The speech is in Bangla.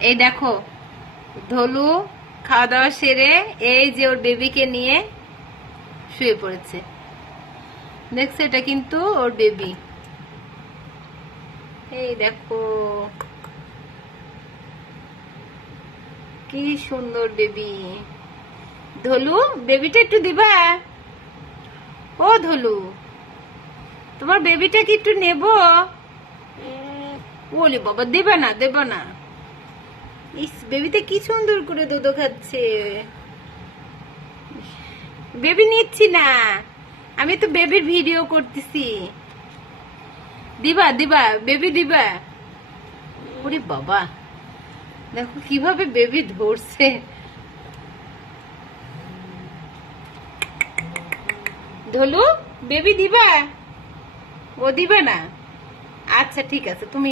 এই দেখো ধলু খাওয়া দাওয়া সেরে এই যে ওর বেবিকে নিয়ে শুয়ে পড়েছে। দেখছ এটা কিন্তু ওর বেবি এই দেখো কি সুন্দর বেবি ধলু বেবিটা একটু দিবা? ও ধলু তোমার বেবিটা কি একটু নেব? বলি বাবা দেবে না দেবে না। ইস, বেবিতে কি সুন্দর করে দুধ খাচ্ছে। বেবি নিচ্ছি না। আমি তো বেবির ভিডিও করতেছি। দিবা দিবা, বেবি দিবা। ওরে বাবা। দেখো কীভাবে বেবি ধরছে। ধলু, বেবি দিবা? ও দিবা না? আচ্ছা ঠিক আছে, তুমি